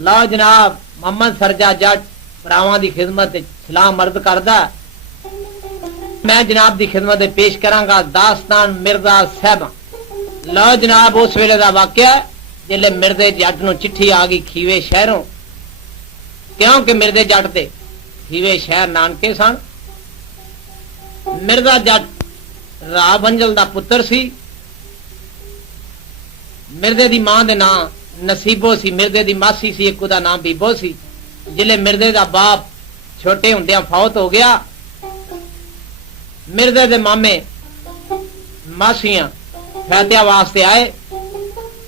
लो जनाब मोहम्मद सरजा जट भरावां दी खिदमत सलाम अर्ज करदा। मैं जनाब दी खिदमत पेश करांगा दास्तान मिर्जा साहब। लो जनाब उस वेले दा वाकया जिले मिर्जे जट नूं चिट्ठी आ गई खीवे शहरों, क्योंकि मिर्जे जट दे खीवे शहर नानके सन। मिर्जा जट राह बंजल दा पुत्र सी। मिर्जे दी मां दे नां नसीबो सी, मिर्जे दी मासी सी एक, उदा नाम बीबो सी। जिले मिर्जे दा बाप छोटे हुंदियां फौत हो गया, मिर्जे दे मामे मासियां फैतिया वास्ते आए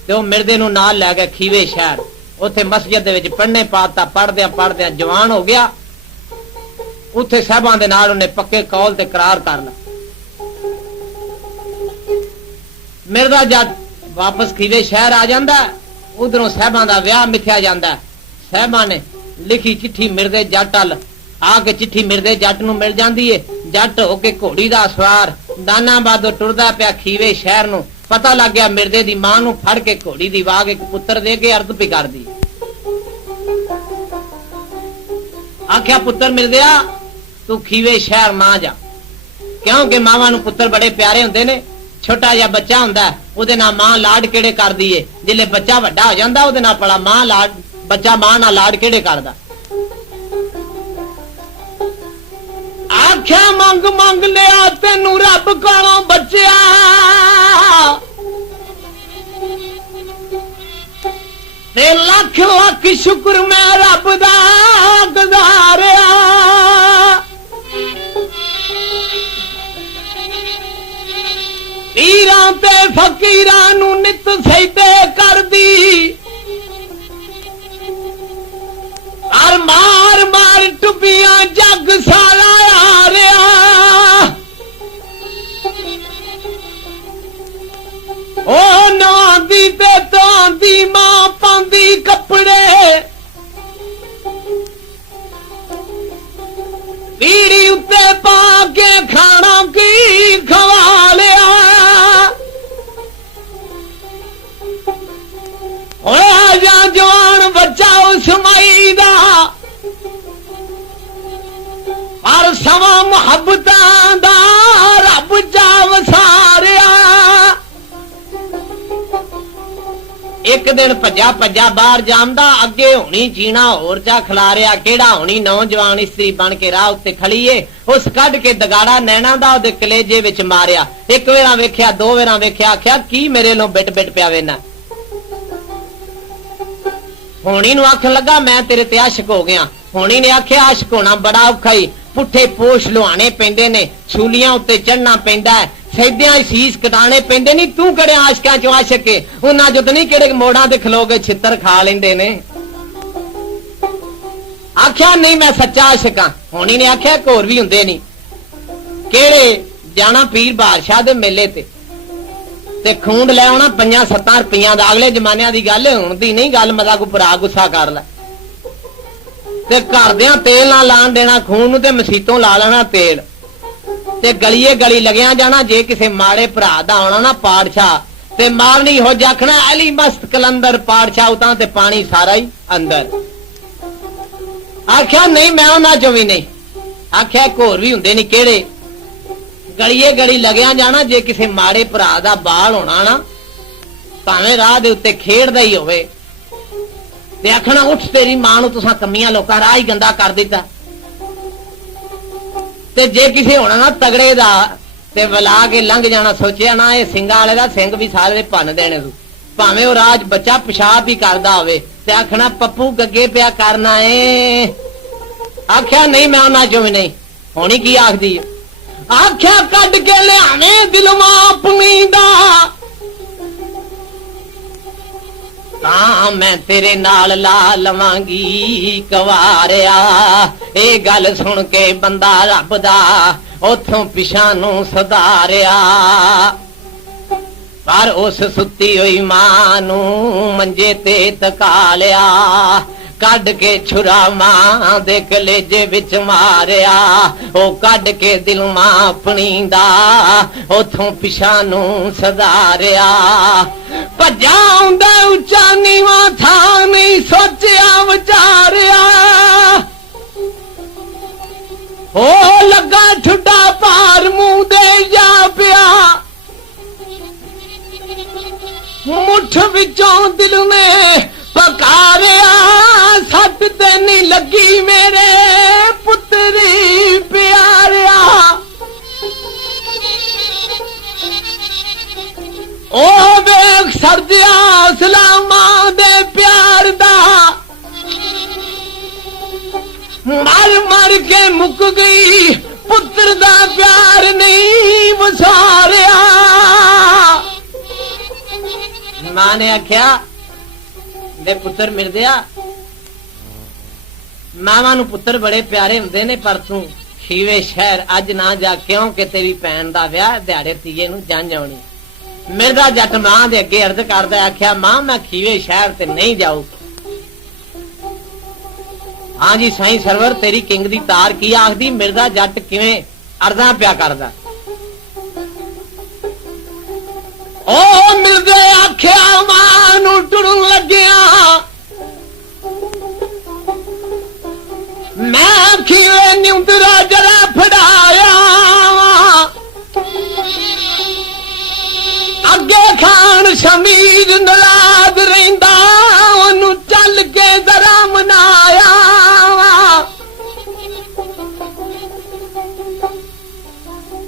ते ओ मिर्जे नूं नाल लै गए खीवे शहर। उत्थे मस्जिद दे विच पढ़ने पाता, पढ़दियां पढ़दियां जवान हो गया। उत्थे साहबां दे नाल उन्हें पक्के कौल ते करार कर लिया। मिर्जा जट वापस खीवे शहर आ जांदा, उधरों साहबां दा विआह मिथया जांदा। साहबां ने लिखी चिट्ठी मिर्जे जट अल आके चिट्ठी मिर्जे जट नूं मिल जांदी है। जट होके घोड़ी दा सवार दानाबादों टुरदा पिया खीवे शहर नूं। पता लग गया मिर्जे दी मां नूं फड़ के घोड़ी दी वाग एक पुत्र दे के अर्ज पी कर दी। आख्या पुत्र मिर्जिया तू खीवे शहर ना जा, क्योंकि मावां नूं पुत्र बड़े प्यारे हुंदे ने। छोटा जिहा बच्चा हुंदा उहदे नाल मां लाड केड़े करदी है, जिले बच्चा वड्डा हो जांदा उहदे नाल पड़ा मां लाड, बच्चा मां नाल लाड केड़े करदा। आख्या मंग मंग लिया तेनू रब कोलों बच्चिया, ते लख लख शुक्र मैं रब दा गुजारिया। पीरां ते फकीरां नूं नित सजदे करदी, और मार मार टुपियां जग सारा आ रहा। ओ नवांदी ते तोंदी मां पांदी कपड़े, पीड़ी उत्ते पा के खाना की खवा लिया। जा जवान बच्चा उस मई दा, पर सवा मुहब्बतां दा रब चा वसारिया। एक दिन भजा भजा बाहर जामदा, अगे होनी जीना होर चा खिलारिया। केड़ा होनी नौजवान स्त्री बन के राह उत्ते खड़ी है, उस कढ़ के दगाड़ा नैना दा उहदे कलेजे विच मारिया। एक वेरा वेख्या, दो वेरा वेख्या, आख्या की मेरे लो बिट बिट पिया वेना। होनी नूं आखन लगा मैं तेरे ते आशिक हो गया। होनी ने आख्या आशिक होना बड़ा औखा ही, पुठे पोश लुहाने पैंदे ने, छूलियां उत्ते चढ़ना पैंदा है, सैदियां सीस कटाने पैंदे। नहीं तू किहड़े आशिकां चों आशिक है, उन्हां जो नहीं किहड़े मोड़ां ते खलो के छित्तर खा लेंदे ने। आख्या नहीं मैं सच्चा आशिक हां। होनी ने आख्या होर भी हुंदे नहीं, किहड़े जाना पीर बादशाह दे मेले ते खूंड लै आउणा 5-7 रुपइयां दा। अगले जमाने दी गल हुण दी नहीं गल, मता कोई भरा गुस्सा कर लै ते घरदियां तेल ना लाण देना खून नूं ते मसीतों ला लेना तेल ते गलिए गली लगिया जाना। जे किसे माड़े भरा दा आउणा ना पातशाह ते मारनी हो जाखना अली मस्त कलंदर पातशाह उतां ते पानी सारा ही अंदर। आख्या नहीं मैं उन्हां चों भी नहीं। आख्या होर भी हुंदे नहीं, किहड़े गलिए गली लगिया जाना। जे किसे माड़े भरा दा बाल होना ना, भावें राह दे उत्ते खेड़दा ही होवे ते आखना उठ तेरी मां नूं तुसां कमियां लोकां राह ही गंदा कर दिता। ते जे किसे होना ना तगड़े दा ते वला के लंघ जाना, सोचिया ना ये सिंगा वाले दा सिंग भी सारे भन देने तू। भावें वो राज बच्चा पेशाब भी करदा होवे ते आखना पप्पू गग्गे पिया करना है। आख्या नहीं मैं उन्हां चों भी नहीं। होनी की आखदी है, आख्या कड के लियाने दिलवा अपनी दा, तां मैं तेरे नाल ला लवांगी कवारिया। ए गल सुन के बंदा रब दा उथों पिछा नूं सदारिया, पर उस सुती हुई मां नूं मंजे ते तका लिया। कड के छुरा मां दे कलेजे विच मारिया, ओ कड के दिल मां अपनी दा उथों पिछा नूं सदारिया। भजा आउंदा उच्चा नीवा ਹੋ ਲੱਗਾ ਠੁੱਡਾ ਭਾਰ ਮੂੰਹ ਦੇ ਜਾ ਪਿਆ ਮੁੱਠ ਵਿੱਚੋਂ ਦਿਲ ਨੇ ਪਕਾਰਿਆ ਸੱਟ ਤੇ ਨਹੀਂ ਲੱਗੀ ਮੇਰੇ ਪੁੱਤਰੀ ਪਿਆਰਿਆ ਉਹ ਵੇਖ ਸਰਦਿਆ ਸਲਾਮਾਂ ਦੇ ਪਿਆਰ ਦਾ ਮਰ ਮਰ ਕੇ ਮੁੱਕ ਗਈ ਪੁੱਤਰ ਦਾ ਪਿਆਰ ਨਹੀਂ ਵਸਾਰਿਆ ਮਾਂ ਨੇ ਆਖਿਆ ਦੇ ਪੁੱਤਰ ਮਿਲਦਿਆ ਮਾਵਾਂ ਨੂੰ ਪੁੱਤਰ ਬੜੇ ਪਿਆਰੇ ਹੁੰਦੇ ਨੇ ਪਰ ਤੂੰ ਖੀਵੇ ਸ਼ਹਿਰ ਅੱਜ ਨਾ ਜਾ ਕਿਉਂਕਿ ਤੇਰੀ ਭੈਣ ਦਾ ਵਿਆਹ ਦਿਹਾੜੇ ਤੀਏ ਨੂੰ ਜੰਝ ਆਉਣੀ ਮਿਰਜ਼ਾ ਜੱਟ ਮਾਂ ਦੇ ਅੱਗੇ ਅਰਜ਼ ਕਰਦਾ ਆਖਿਆ ਮਾਂ ਮੈਂ ਖੀਵੇ ਸ਼ਹਿਰ ਤੇ ਨਹੀਂ ਜਾਊ हाँ जी साईं सरवर तेरी किंग दी तार की आखदी मिर्जा जट किवें अर्जा प्या करदा ओ मिर्जे आख्या मां नू टुरन लग्या मैं खीवे न्यूंदरा जरा फड़ाया अगे खान शमीर नलाद रहिंदा ओनू चल के जरा मनाया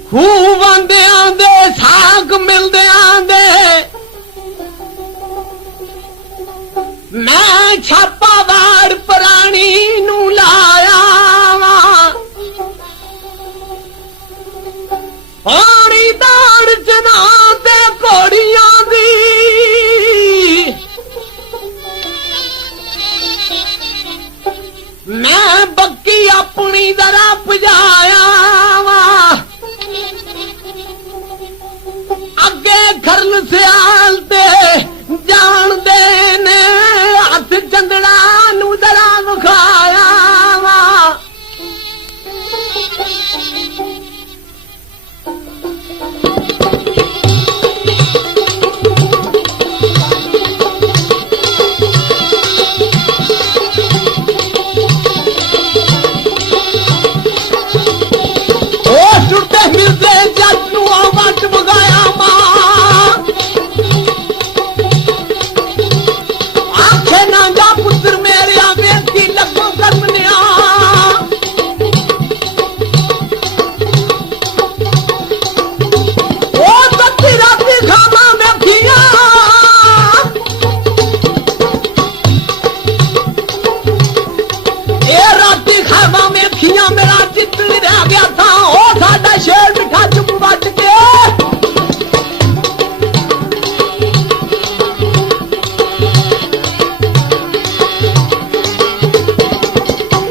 खूब आंदे आंदे साग मिलदे आंदे मैं छापा वार प्राणी नू लाया पानी दाड़ चना ते घोड़ियां दी मैं बक्की अपनी जरा पजाया अगे खरल सियाल ते जान दे ने हथ चंदड़ा नू जरा विखाया मिलते जट नू वट बगाया आखे ना जा पुत्र मेरे बेटी लगो करमनिया ओ तत्ती राती खावा बैठिया ए राती खावा में खिया मेरा चित्त रह गया था ओ साडा शेर मिठा चुप बच के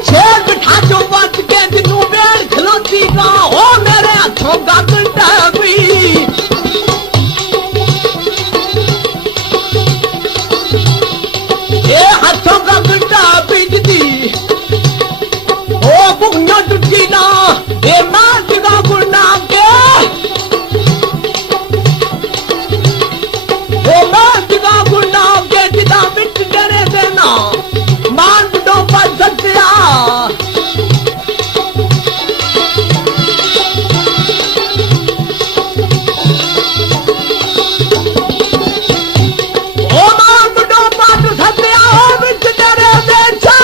शेर मिठा चुप बच के जिन्नू बेड़ खलोती का ओ मेरे हाथों गग टपी ए हाथों गग टपी दी ओ बुगना टुटी ना ए मां जगा गुना के ओ मां जगा गुना के जिदा बिट डरे देना मान बुडो पर सत्या ओ मान बुडो पर सत्या ओ बिट डरे दे छा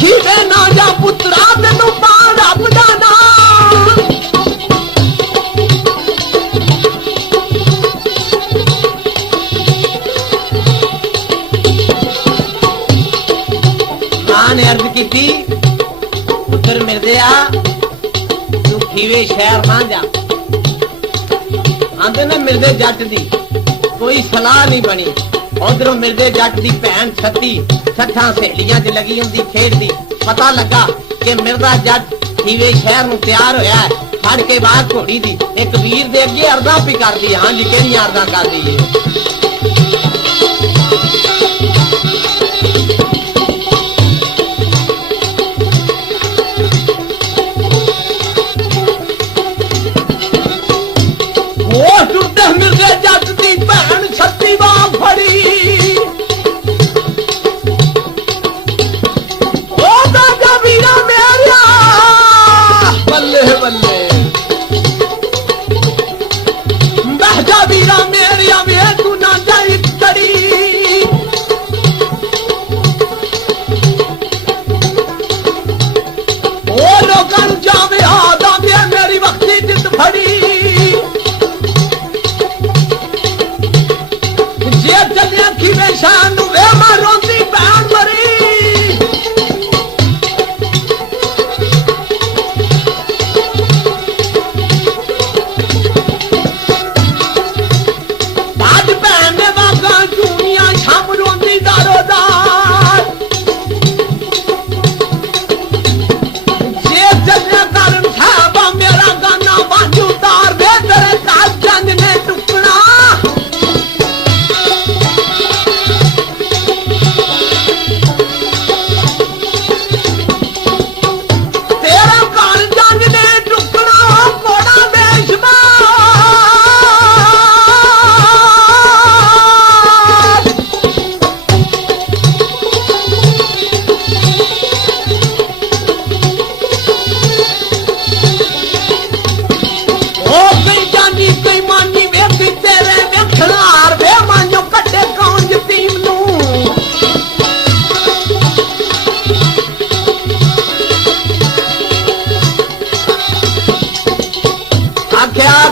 खीवे ना जा पुत्रा तेनू पां रब दा नाम मां ने अर्ज की पुत्र मिलदे आ तू खीवे शहर ना जा आंदे ने मिलदे जट दी कोई सलाह नहीं बनी उधरों मिलदे जट दी भैन छत्ती सठा सहेलियां च लगी हुंदी खेडदी पता लगा कि मिर्जा जट खीवे शहर नू तैयार होया है फड़ के बाहर घोड़ी दी एक वीर दे अगे अरदा भी करदी हां जी केड़ी अरदा करदी है ਮਿਰਦੇ ਜੱਟ ਦੀ ਭੈਣ ਛੱਤੀ ਬਾਹ ਫੜੀ ਉਹ ਦਾ ਵੀਰਾ ਮੇਰਿਆ ਬੱਲੇ ਬੱਲੇ ਬਹਿਜਾ ਵੀਰਾ ਮੇਰਿਆ ਵੇ ਤੂੰ ਨਾ ਜਾਈ ਕੜੀ ਉਹ ਲੋਕਾਂ ਨੂੰ ਜਾਵੇ ਆਦਾ ਮੇਰੀ ਵਕਤੀ ਜਿੱਤ ਫੜੀ ਜੇ ਚੱਲਿਆ ਕਿਵੇਂ ਸ਼ਾਨ ਨੂੰ ਵੇ ਮਾਰੋਂਦੀ ਭੈਣ ਮਰੀ ਬਾਦ ਭੈਣ ਦੇ ਵਾਗਾ ਚੂਨੀਆਂ ਸ਼ਾਮ ਰੋਂਦੀ ਦਾਰੋਦਾਰ ਜੇ ਚੱਲਿਆ ਕਰਨ ਸਾਹਿਬਾ ਮੇਰਾ ਗਾਨਾ ਵਾਂਝੂ ਤਾਰ ਵੇ ਤੇਰੇ ਘਰ ਚੰਦ ਨੇ ਟੁਕਣਾ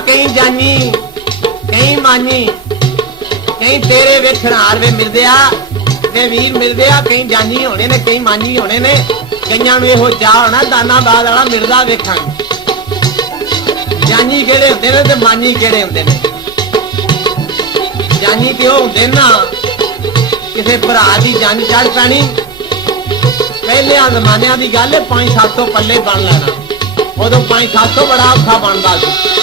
ਕਈ ਜਾਨੀ ਕਈ ਮਾਨੀ ਕਈ ਤੇਰੇ ਵੇਖਣ ਹਾਰ ਵੇ ਮਿਲਦਿਆ ਵੇ ਵੀਰ ਮਿਲਦਿਆ ਕਈ ਜਾਨੀ ਹੋਣੇ ਨੇ ਕਈ ਮਾਨੀ ਹੋਣੇ ਨੇ ਕਈਆਂ ਨੂੰ ਇਹੋ ਚਾਹ ਹੋਣਾ ਦਾਨਾਬਾਦ ਵਾਲਾ ਮਿਲਦਾ ਵੇਖਾਂ ਜਾਨੀ ਕਿਹੜੇ ਹੁੰਦੇ ਨੇ ਤੇ ਮਾਨੀ ਕਿਹੜੇ ਹੁੰਦੇ ਨੇ ਜਾਨੀ ਤੇ ਉਹ ਹੁੰਦੇ ਨਾ ਕਿਸੇ ਭਰਾ ਦੀ ਜਾਨ ਚੜ ਪੈਣੀ ਪਹਿਲਿਆਂ ਜ਼ਮਾਨਿਆਂ ਦੀ ਗੱਲ 5-700 ਪੱਲੇ ਬਣ ਲੈਣਾ ਉਦੋਂ 5-700 ਬੜਾ ਔਖਾ ਬਣਦਾ ਸੀ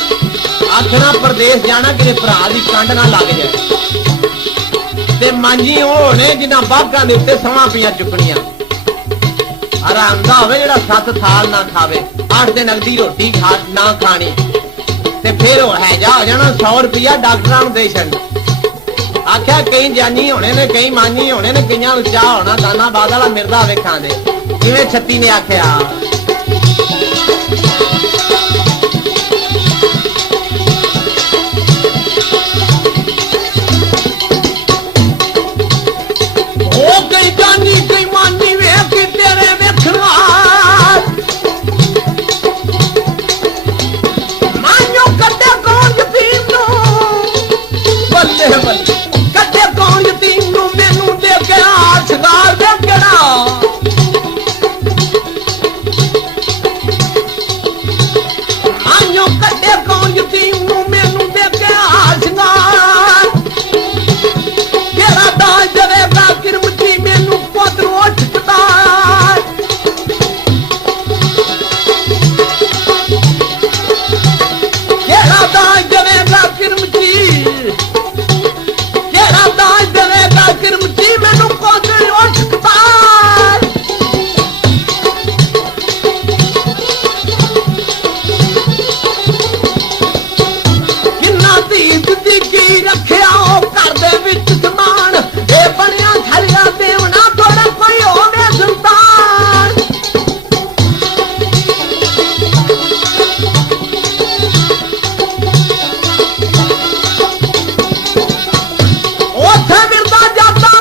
ਆਖਣਾ ਪ੍ਰਦੇਸ਼ ਜਾਣਾ ਕਿਤੇ ਭਰਾ ਦੀ ਕੰਡ ਨਾ ਲੱਗ ਜਾਏ ਤੇ ਮਾਂਜੀ ਉਹ ਹੋਣੇ ਜਿਨ੍ਹਾਂ ਬਾਗਾਂ ਦੇ ਉੱਤੇ ਸਮਾਂ ਪਈਆਂ ਚੁੱਕਣੀਆਂ ਆਰਾਮਦਾ ਹੋਵੇ ਜਿਹੜਾ 7 ਸਾਲ ਨਾ ਖਾਵੇ 8 ਦਿਨ ਅਗਦੀ ਰੋਟੀ ਨਾ ਖਾਣੀ ਤੇ ਫਿਰ ਉਹ ਹੈਜਾ ਹੋ ਜਾਣਾ 100 ਰੁਪਇਆ ਡਾਕਟਰਾਂ ਨੂੰ ਦੇ ਛੱਡ ਆਖਿਆ ਕਈ ਜਾਨੀ ਹੋਣੇ ਨੇ ਕਈ ਮਾਨੀ ਹੋਣੇ ਨੇ ਕਈਆਂ ਨੂੰ ਚਾਹ ਹੋਣਾ ਦਾਨਾਬਾਦ ਵਾਲਾ ਮਿਰਦਾ ਵੇਖਾਂ ਦੇ ਜਿਵੇਂ ਛੱਤੀ ਨੇ ਆਖਿਆ ਕੱਢੇ ਕੌਣ ਯਤੀਮ ਨੂੰ ਮੈਨੂੰ ਦੇ ਕੇ ਆ ਸ਼ਿਕਾਰ ਦੇ ਕਿਹੜਾ ਮਾਨੋ ਕੱਢੇ ਕੌਣ ਯਤੀਮ ਨੂੰ ਮੈਨੂੰ ਦੇ ਕੇ ਆ ਸ਼ਿਕਾਰ ਕਿਹੜਾ ਦਾ ਜਵੇਗਾ ਕਿਰਮਤੀ ਮੈਨੂੰ ਪੁੱਤ ਉੱਠ ਕਦਾ ਕਿਹੜਾ ਦਾ ਜਵੇਗਾ ਕਿਰਮਤੀ ਮੈਨੂੰ ਕੋਦਰ ਉੱਠਦਾ ਕਿੰਨਾ ਧੀਰ ਦੀ ਕੀ ਰੱਖਿਆ ਉਹ ਘਰ ਦੇ ਵਿੱਚ ਸਮਾਨ ਇਹ ਬਣਿਆ ਥਲਿਆ ਦੇਵਣਾ ਥੋੜਾ ਕੋਈ ਹੋਵੇ ਸੁਲਤਾਨ ਉੱਥੇ ਮਿਲਦਾ ਜਾਂਦਾ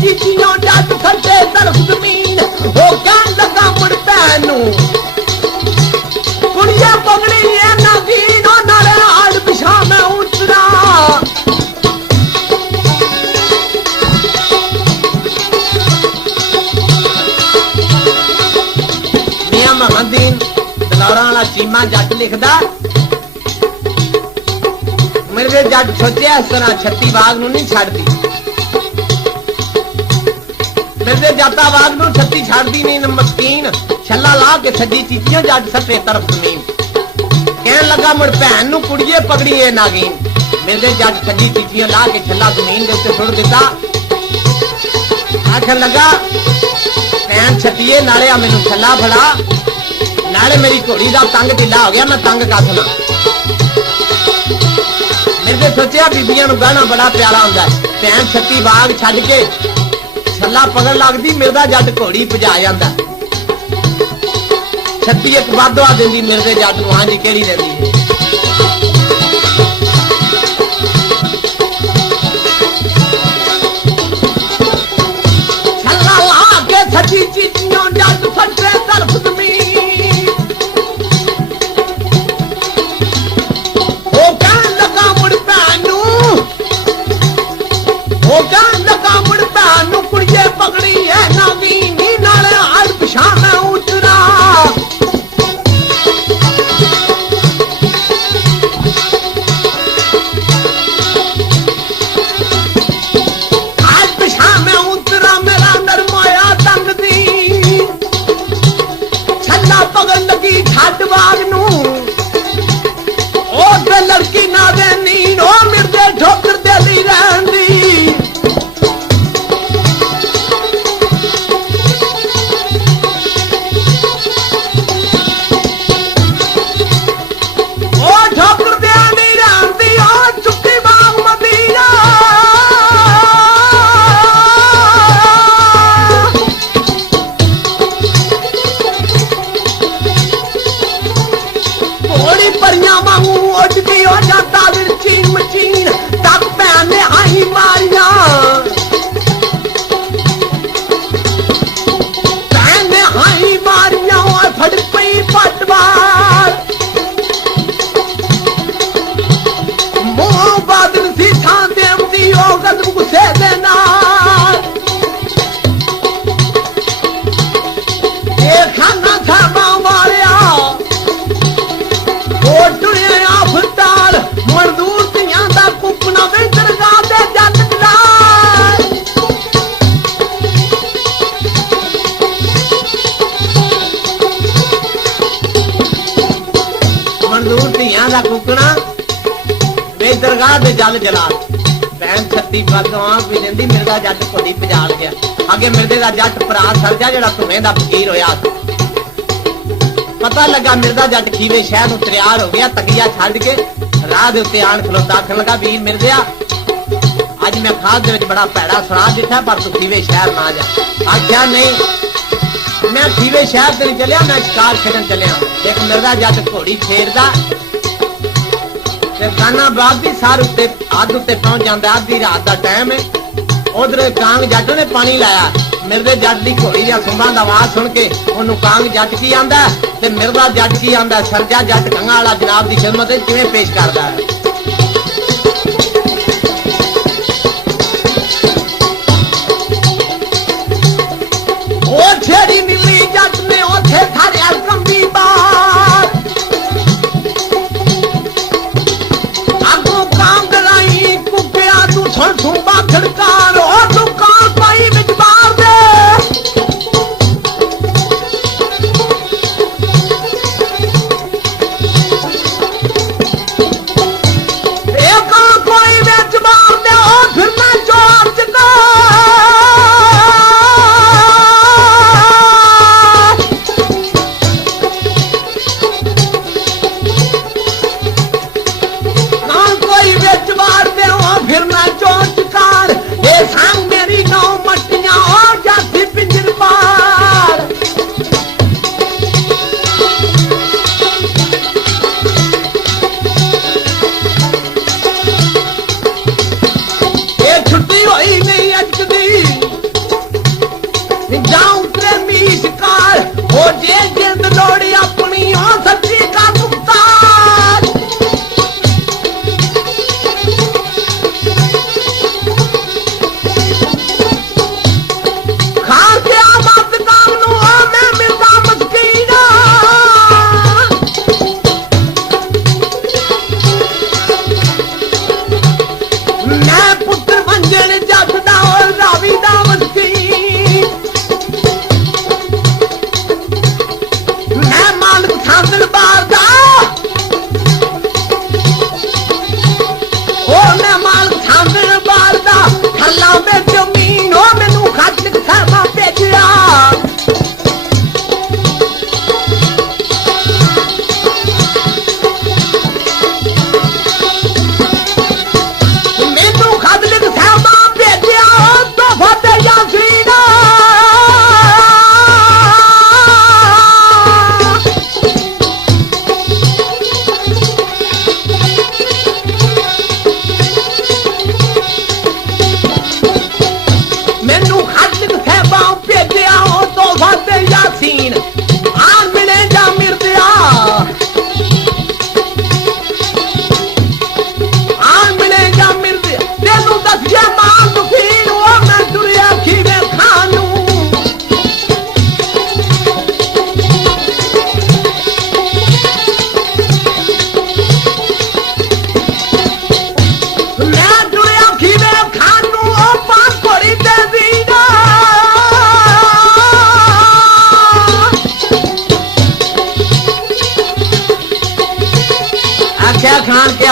ਚੀਚੀਆਂ ਜੱਟ ਖੱਡੇ ਤਰਫ ਜ਼ਮੀਨ ਹੋ ਕਹਿਣ ਲੱਗਾ ਮੁੜ ਭੈਣ ਨੂੰ ਕੁੜੀਆਂ ਪਗੜੀ ਐ ਨਾ ਦੀਨ ਉਹ ਨਾਲੇ ਹਾਲ ਪਿਛਾ ਮੈਂ ਉਤਰਾ ਮੀਆਂ ਮਹਮਦੀਨ ਦਲਾਰਾਂ ਵਾਲਾ ਚੀਮਾ ਜੱਟ ਲਿਖਦਾ ਮੇਰੇ ਜੱਟ ਸੋਚਿਆ ਇਸ ਤਰ੍ਹਾਂ 36 ਬਾਗ ਨੂੰ ਨਹੀਂ ਛੱਡਦੀ ਮੇਰੇ ਜਾਤਾ ਬਾਗ ਨੂੰ 36 ਛੱਡਦੀ ਨਹੀਂ ਮਸਕੀਨ ਛੱਲਾ ਲਾ ਕੇ ਛੱਡੀ ਚੀਚੀਆਂ ਜੱਟ ਸੱਟੇ ਤਰਫ ਜ਼ਮੀਨ ਕਹਿਣ ਲੱਗਾ ਮੁੜ ਭੈਣ ਨੂੰ ਕੁੜੀਏ ਪਕੜੀ ਇਹ ਨਾਗੀਨ। ਮੇਰੇ ਜੱਟ ਸੱਜੀ ਚੀਚੀਆਂ ਲਾ ਕੇ ਛੱਲਾ ਜ਼ਮੀਨ ਦੇ ਉੱਤੇ ਸੁੱਟ ਦਿੱਤਾ। ਆਖਣ ਲੱਗਾ ਭੈਣ ਛੱਡੀਏ ਨਾਲੇ ਆ ਮੈਨੂੰ ਛੱਲਾ ਫੜਾ, ਨਾਲੇ ਮੇਰੀ ਘੋੜੀ ਦਾ ਤੰਗ ਢਿੱਲਾ ਹੋ ਗਿਆ, ਮੈਂ ਤੰਗ ਕੱਸਣਾ। ਮੇਰੇ ਸੋਚਿਆ ਬੀਬੀਆਂ ਨੂੰ ਗਾਣਾ ਬੜਾ ਪਿਆਰਾ ਹੁੰਦਾ। ਭੈਣ ਛੱਤੀ ਬਾਗ ਛੱਡ ਕੇ ਛੱਲਾ ਪਕੜ ਲੱਗਦੀ, ਮਿਰਦਾ ਜੱਟ ਘੋੜੀ ਭਜਾ ਜਾਂਦਾ। ਛੱਤੀ ਇੱਕ ਵਾਧਵਾ ਦਿੰਦੀ ਮਿਰਦੇ ਜੱਟ ਨੂੰ, ਹਾਂਜੀ ਕਿਹੜੀ ਦਿੰਦੀ? ਛੱਲਾ ਲਾ ਕੇ ਛੱਤੀ ਚੀਚੀਆਂ ਜੱਟ ਫੱਟੇ ਤਰਫ ਜ਼ਮੀਨ। ਉਹ ਕਹਿਣ ਲੱਗਾ ਮੁੜ ਭੈਣ ਨੂੰ, ਉਹ ਕਹਿਣ ਲੱਗਾ ਮੁੜ ਭੈਣ ਨੂੰ ਕੁੜੀਏ ਪਕੜੀ ਐ ਨਾਗੀਨ, ਨਾਲੇ ਹਰ ਪਿਛਾਂ ਮੈਂ ਉਤਰਾ। ਪਗਲ ਲੱਗੀ ਛੱਡ ਬਾਗ ਨੂੰ, ਉਹ ਤੇ ਲੜਕੀ ਨਾ ਦੇ ਨੀਂਦ, ਉਹ ਮਿਰਦੇ ਠੋਕਰ ਦੇ ਲਈ ਰਹਿੰਦੀ। ਉਹ ਠੋਕਰ ਦੇ ਲਈ ਰਹਿੰਦੀ, ਉਹ ਚੁੱਕੀ ਬਾਗ ਮਦੀਨਾ। ਘੋੜੀ ਪਰੀਆਂ ਵਾਂਗੂ ਉੱਡਦੀ ਹੋ ਜਾਂਦਾ ਵਿਰਚੀਨ ਮਚੀਨ, ਤੱਕ ਭੈਣ ਨੇ ਆਈ ਮਾਰੀਆਂ। ਭੈਣ ਨੇ ਆਈ ਮਾਰੀਆਂ, ਉਹ ਫੜ ਪਈ ਪਟਵਾਰ। ਮੂੰਹ ਬਾਦਲ ਸੀ ਥਾਂ ਦੇਵਦੀ, ਉਹ ਗਦਮ ਗੁੱਸੇ ਦੇ ਨਾਲ। ਇਹ ਖਾਨਾ ਖਾਬਾਂ ਵਾਲਿਆ ਉਹ ਟੁਰਿਆ ਆਫਤਾਰ, ਮਜ਼ਦੂਰ ਧੀਆਂ ਦਾ ਕੁੱਪਣਾ ਵੇ ਦਰਗਾਹ ਦੇ ਜੱਟ ਨਾਲ। ਮਜ਼ਦੂਰ ਧੀਆਂ ਦਾ ਕੁੱਪਣਾ ਵੇ ਦਰਗਾਹ ਦੇ ਜਲ ਜਲਾਲ। ਭੈਣ ਛੱਤੀ ਬਦਵਾ ਵੀ ਦਿੰਦੀ, ਮਿਰਦਾ ਜੱਟ ਘੋੜੀ ਭਜਾ ਗਿਆ। ਅੱਗੇ ਮਿਰਦੇ ਦਾ ਜੱਟ ਭਰਾ ਸਰਜਾ ਜਿਹੜਾ ਧੂਏ ਦਾ ਫਕੀਰ ਹੋਇਆ। ਪਤਾ ਲੱਗਾ ਮਿਰਦਾ ਜੱਟ ਖੀਵੇ ਸ਼ਹਿਰ ਨੂੰ ਤਿਆਰ ਹੋ ਗਿਆ, ਤਕੀਆ ਛੱਡ ਕੇ ਰਾਹ ਦੇ ਉੱਤੇ ਆਣ ਖਲੋਤਾ। ਆਖਣ ਲੱਗਾ ਵੀਰ ਮਿਰਦਿਆ, ਅੱਜ ਮੈਂ ਖਾਦ ਦੇ ਵਿੱਚ ਬੜਾ ਭੈੜਾ ਸਰਾਧ ਦਿੱਤਾ, ਪਰ ਤੂੰ ਖੀਵੇ ਸ਼ਹਿਰ ਨਾ ਜਾ। ਆਖਿਆ ਨਹੀਂ ਮੈਂ ਖੀਵੇ ਸ਼ਹਿਰ ਤੇ ਨਹੀਂ ਚੱਲਿਆ, ਮੈਂ ਸ਼ਿਕਾਰ ਖੇਡਣ ਚੱਲਿਆ। ਇੱਕ ਮਿਰਦਾ ਜੱਟ ਘੋੜੀ ਫੇਰਦਾ ਤੇ ਕਾਨਾ ਬਾਗ ਦੀ ਸਾਰ ਉੱਤੇ ਅੱਧ ਉੱਤੇ ਪਹੁੰਚ ਜਾਂਦਾ। ਅੱਧੀ ਰਾਤ ਦਾ ਟਾਈਮ ਹੈ। ਉਧਰ ਕਾਂਗ ਜੱਟ ਨੇ ਪਾਣੀ ਲਾਇਆ। ਮਿਰਦੇ ਜੱਟ ਦੀ ਘੋੜੀ ਦੀਆਂ ਸੁੰਬਾਂ ਦਾ ਆਵਾਜ਼ ਸੁਣ ਕੇ ਉਹਨੂੰ ਕਾਂਗ ਜੱਟ ਕੀ ਆਂਦਾ ਤੇ ਮਿਰਦਾ ਜੱਟ ਕੀ ਆਂਦਾ। ਸਰਜਾ ਜੱਟ ਕੰਗਾ ਵਾਲਾ ਜਨਾਬ ਦੀ ਖਿਦਮਤ ਵਿੱਚ ਕਿਵੇਂ ਪੇਸ਼ ਕਰਦਾ ਹੈ। ਉਹ ਛੇੜੀ ਮਿਲੀ ਜੱਟ ਨੇ ਉੱਥੇ ਥਾਰਿਆ ਕੰਬੀ ਬਾਰ। ਅੱਗੋਂ ਕਾਂਗ ਰਾਈ ਕੁੱਕਿਆ ਤੂੰ ਸੁਣ ਸੁੰਬਾ ਖੜਕਾਰ, ਉਹ ਤੂੰ ਕਾਂ ਪਾਈ ਵਿੱਚ ਬਾਰ ਦੇ।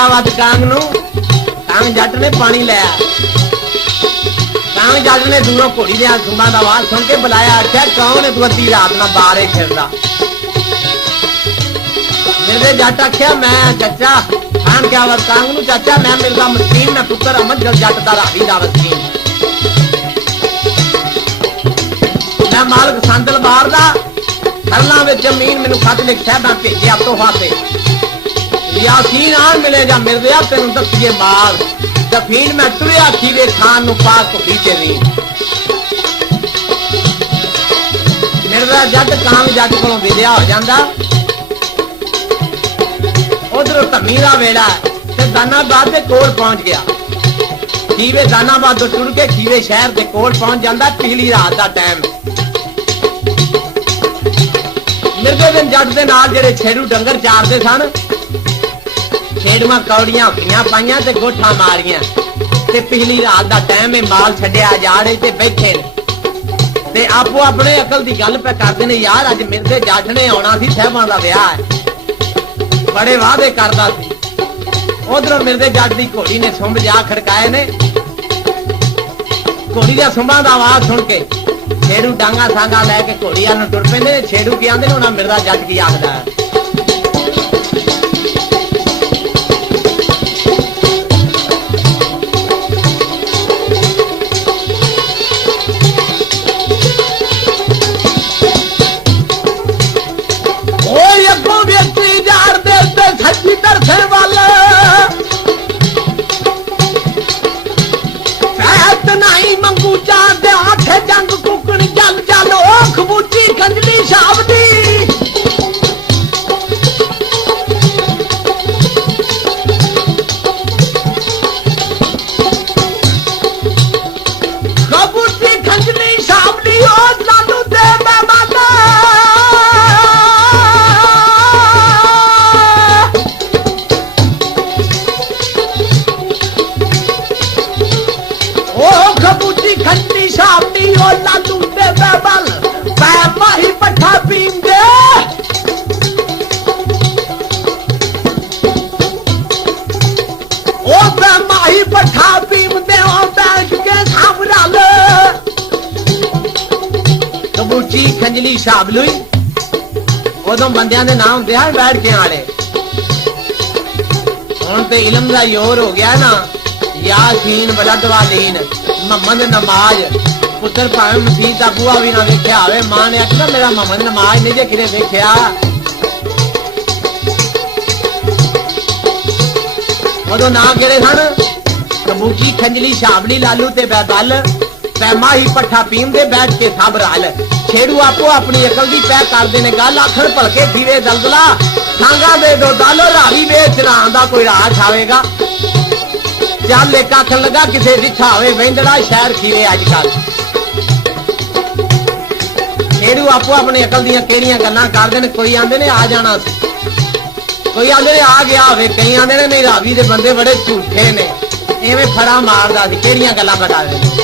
ਗਿਆ ਵੱਧ ਕਾਂਗ ਨੂੰ। ਕਾਂਗ ਜੱਟ ਨੇ ਪਾਣੀ ਲਿਆ। ਕਾਂਗ ਜੱਟ ਨੇ ਦੂਰੋਂ ਘੋੜੀ ਦੇ ਸੁੰਬਾਂ ਦਾ ਆਵਾਜ਼ ਸੁਣ ਕੇ ਬੁਲਾਇਆ। ਆਖਿਆ ਕੌਣ ਹੈ ਤੂੰ ਅੱਧੀ ਰਾਤ ਨਾਲ ਬਾਹਰੇ ਫਿਰਦਾ? ਮੇਰੇ ਜੱਟ ਆਖਿਆ ਮੈਂ ਚਾਚਾ। ਖਾਨ ਕਿਹਾ ਵੱਧ ਕਾਂਗ ਨੂੰ, ਚਾਚਾ ਮੈਂ ਮਿਰਜ਼ਾ ਮਸਕੀਨ, ਮੈਂ ਪੁੱਤਰ ਅਹਿਮਦ ਜੱਟ ਦਾ ਰਾਵੀ ਦਾ ਵਸੀਮ, ਮੈਂ ਮਾਲਕ ਸੰਦਲ ਬਾਹਰ ਦਾ। ਸਰਲਾਂ ਵਿੱਚ ਜ਼ਮੀਨ ਮੈਨੂੰ ਖੱਤ ਲਿਖ ਸਾਹਿਬਾਂ ਭੇਜਿਆ ਤੋਹਫਾ ਤੇ। यासीन आन मिले जा मिर्ज़ा तेन दसिए माल। दफीन मैं तुरिया खीवे खान नु पाक घोड़ी ते नी। मिर्ज़ा जट कांग जट कोलों विदया हो जांदा। उधरों धम्मी दा वेला ते दानाबाद दे कोल पहुंच गया। खीवे दानाबाद तो टुर के खीवे शहर दे कोल पहुंच जांदा। पिछली रात दा टाइम मिर्ज़े दिन जट दे नाल जेड़े छेड़ू डंगर चारदे सन। छेड़ुआ कौड़ियां हुईयां पाइयां ते गोठा मारियां ते पिछली रात दा टाइम है। माल छड्डिया जा रहे ते बैठे ने ते आपो अपने अकल दी गल पे करदे ने। यार अज मिर्ज़े जट ने आउणा सी, साहिबां दा विआह है, बड़े वादे करदा सी। उधरों मिर्ज़े जट दी घोड़ी ने सुंभ जा खड़काए ने। घोड़ी दे सुंभां दा आवाज सुन के छेड़ू डांगा सांगा लैके घोड़ी वाल टुर पैंदे। छेड़ू की आंदे ने उन्हां मिर्ज़ा जट की आखदा है। खंजली शाबलुई उदों बंदियां दे नाम हुंदे हन बैठ के आले। हुण ते इलम दा जोर हो गया ना। यासीन बलदवालीन मोहम्मद नमाज पुत्र भावे मसीह दा बूआ भी ना वेख्या होवे। मां ने आखिया मेरा मोहम्मद नमाज नहीं जे किते वेख्या। उदों नाम किहड़े सन? कबूची खंजली शाबली लालू ते बैदल पैमा ही पट्ठा पींदे बैठ के सब रल। छेड़ू आपो अपनी अकल दी तय करदे ने गल। आखर भलके खीवे दलदला सांगा दे दो दालो रावी वेच ना आंदा कोई राह छावेगा। चल एक आखन लगा किसे दिखा होवे वेंदड़ा शहर खीवे अजकल। छेड़ू आपो अपनी अकल दियां केड़ियां गल्लां करदे ने। कोई आंदे ने आ जाना सी, कोई आंदे ने आ गया होवे, कई आंदे ने नहीं रावी दे बंदे बड़े झूठे ने, एवें फड़ा मारदा सी। केड़ियां गल्लां बतावे ने।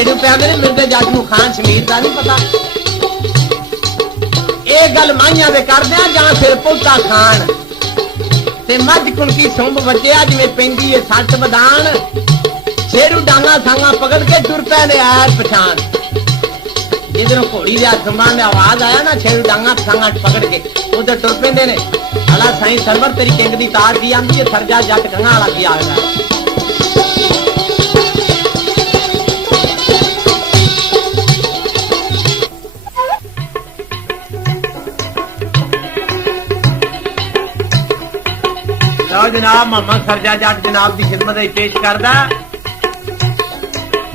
छेड़ू पे आंदे ने मिलदे जट नूं खान शमीर दा नहीं पता। ये गल माइयां दे करदे जां फिर पुलता खान ते मझ कुणकी सुंब वज्जिया जिवें पैंदी है सट वधान। छेड़ू डांगा सांगा पकड़ के टुर पे ने आर पछान। जिधरों घोड़ी दे आसमान में आवाज आया ना छेड़ू डांगा सांगा पकड़ के उधर टुर पेंदे ने। अला साईं सरवर तेरी किंग दी तार दी आंदी है सरजा जट गंगा वाला की आगदा। जनाब मोहम्मद सरजा जट जनाब की खिदमत पेश करदा।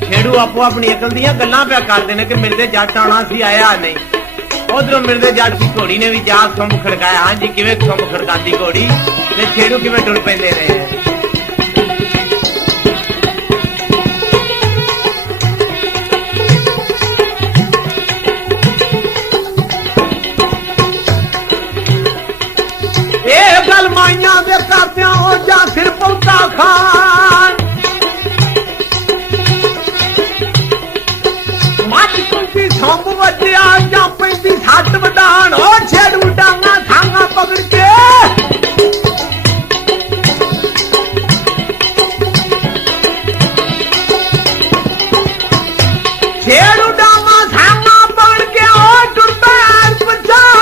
छेड़ू आपो अपनी अकल दियां गल्लां पिया करदे ने कि मिर्दे जट आना सी आया नहीं। उधरों मिर्दे जट की घोड़ी ने भी जा सुंब खड़काया। हाँ जी किवें सुंब खड़कांदी घोड़ी ते छेड़ू किवें टुर पैंदे ने। गल माइया दे करदियां हो जा फिर पुलता खान। मझ कुंती सुंब वज्जिया जां पैंदी सट वधान। ओ छेड़ू डांगा सांगा पकड़ के छेड़ू डांगा सांगा पकड़ के ओ टुर पैर पछान।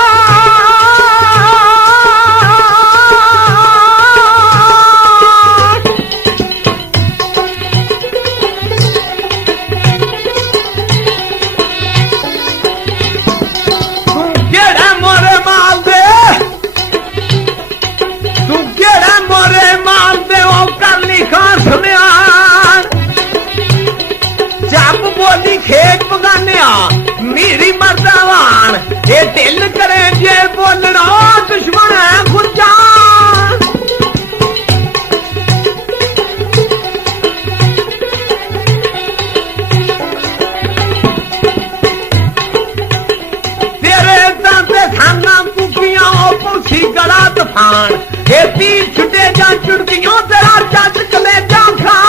खेत पगाने मेरी मर्दावान ये दिल करे जे बोलना दुश्मन है खुरजान। तेरे दांते खाना कुकियां पुछी गला तूफान। ये तीर छुटे जा चुड़कियों तेरा जट कलेजा खान।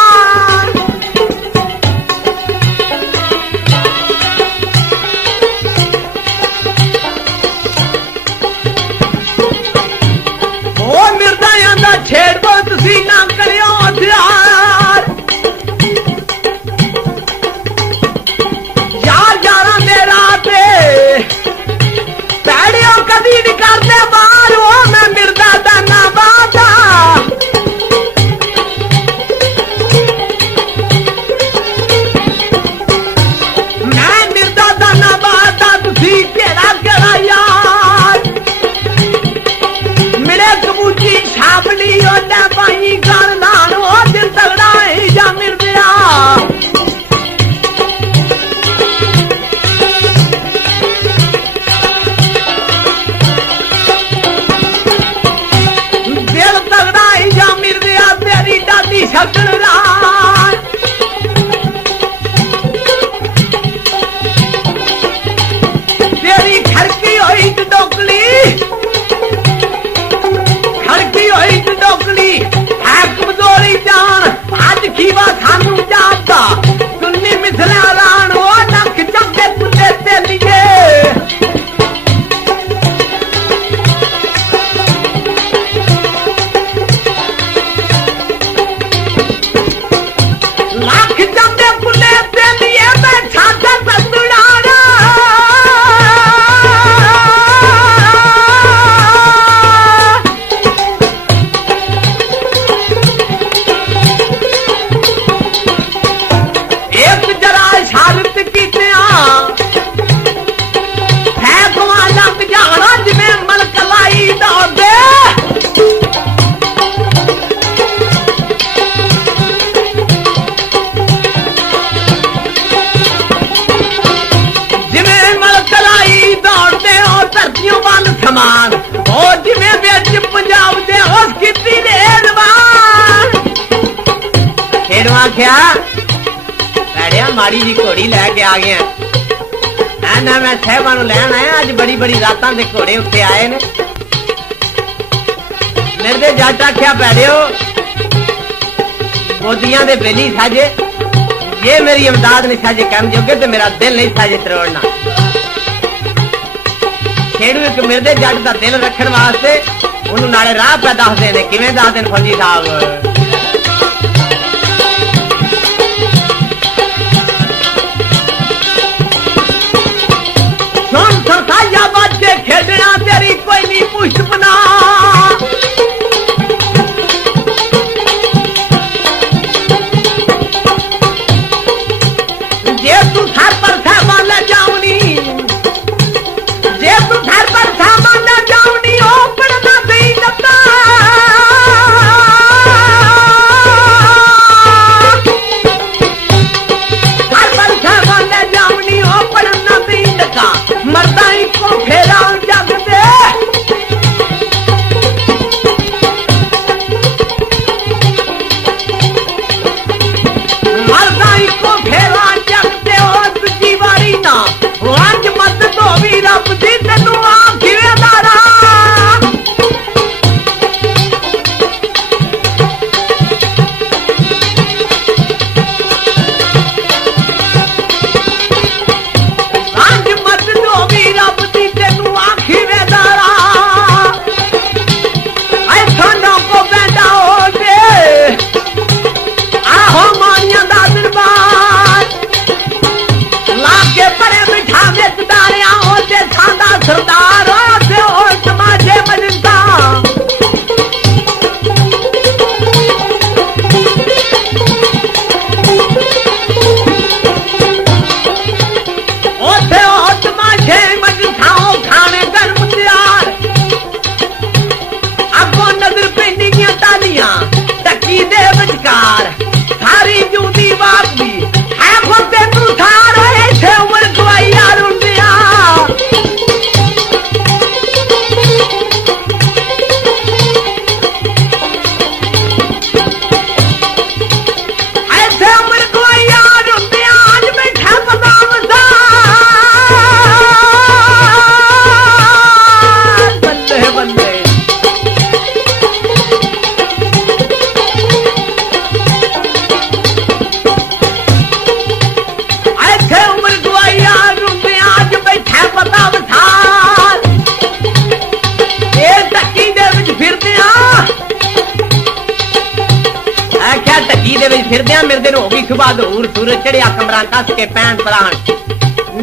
छेड़ बो तुसी ना करियो हथियार। यार यारा मेरा पे पैड़ियों कदी नहीं करते बाहर। वो मैं मिर्दा दाना बादा मैं मिर्दा दाना बादा तुसी केड़ा केड़ा यार। मेरे कबूची छापली ओदा पाई कर नान ओ दिल तगड़ा ही जा मिर्दिया। दिल तगड़ा ही जा मिर्दिया तेरी दादी शक्ल रान। तेरी खड़की हुई डोकली डोकली है कमजोरी जान। आज खीवा खानू जाता सुन्नी मिसले रान। वो नख चंगे कुत्ते तेलिए लाख चंगे कुत्ते तेलिए मैं छाता ससुराना। आख्या भैड़िया माड़ी जी घोड़ी लैके आ गया ना मैं साहबा लैन आया। अज बड़ी बड़ी रातां दे घोड़े उत्ते आए ने। मेरे जट आख्या भैड़ियो मोदियां दे बेली साजे जे मेरी इमदाद नहीं साजे काम जोगे तो मेरा दिल नहीं साजे तरोड़ना। छेड़ू एक मिर्दे जट दा दिल रखने वास्ते उन्होंने नाले राह पे दसदे ने किवें दसदे ने फौजी साहब। सुन सरसाइया बच्चे खेडना तेरी कोई नहीं पुष्ट बना। जे तू घर पर सामान ले जाऊनी, जे तू घर पर सामान ले जाऊनी ओ पड़ना दई नता। घर पर सामान ले जाऊनी ओ पड़ना दई नता। मरदा ही को फेरा जग दे, मरदा ही को फेरा जग दे। ओ दूजी वारी ना आज मत तो भी रब दी तेनू आखिवे दारा। आज मत तो भी रब दी तेनू आखिवे दारा। ऐसा ना को बैठा हो दे आहो मानिया दा दरबार। लागे परे बिठा विच दारिया हो ते सादा सरदार हो ते हो समाजे मजदा। ओथे हो समाजे मजदा हो खाने गर्म तैयार। अगो नजर पेंडियां तालियां टकी दे विचकार। सारी जूदी बात भी है खुद तू सारा ऐसे उम्र गवाइया रुंदिया। ऐसे उम्र गवाइया रुंदिया आज बैठा बदाम बल्ले बल्ले। ऐसे उम्र गवाइया रुंदे आज बैठा पता बठार। ये टक्की दे विच फिरदे क्या टक्की दे विच फिरदे मिरदे नु हो गई सुबह दूर। सूरज चढ़िया कमरा कस के पैन परान।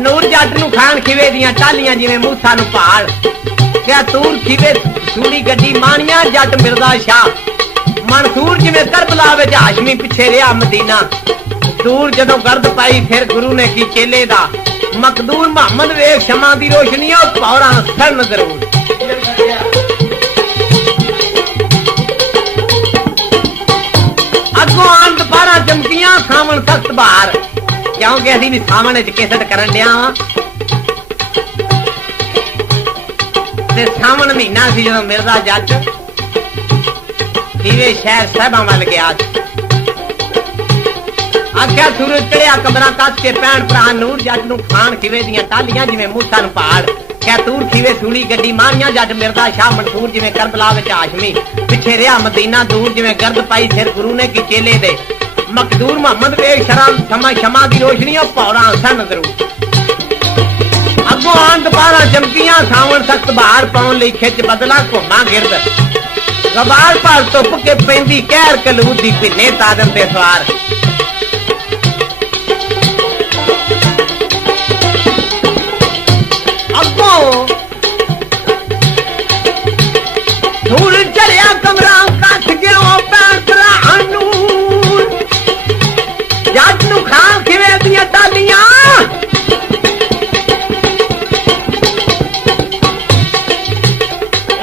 नूर जट नु खान खिवे दियां टालियां जिवें मूसा नु पहाड़। क्या तूर खिवे सूड़ी गड्डी मानिया जट मिर्जा शाह। मंसूर जिवें करबला विच हाशमी पिछे रिहा मदीना। दूर जदों गर्द पाई फिर गुरु ने की चेले दा। मकदूर मोहम्मद वेख शमा दी रोशनी ओ पौरा सन जरूर। अगों आन दोबारा चमकियां सावन सख्त बहार। क्योंकि असीं भी सावन च केसट करन डिया वां ते सावन महीना सी जदों मिर्जा जट खीवे शहर साहिबां वल गया। आख्या सूरज चढ़िया कमरा कस के भैन भरा नूर जट नु खान खिवे दियां टालियां जिवें मूसा नु पहाड़। क्या तूर खिवे सूली गड्डी मारियां जट मिर्जा शाह। मंसूर जिवें करबला विच हाशमी पिछे रिहा मदीना। दूर जिवें गर्द पाई सिर गुरु ने की चेले दे। मकदूर मोहम्मद वेख शराम समा शमा दी रोशनी ओ पौरा सन जरूर। अगों आन दोबारा चमकियां सावन सख्त बहार। पाउन लई खिच बदला घुमा गिरद। गबार पर धुप के पैंदी कहर कलूद दी भिन्ने तादम ते सवार। दूर चढ़िया कमरा कस गया भैन भरा नूर। जट नु खान खिवे दियां टालियां।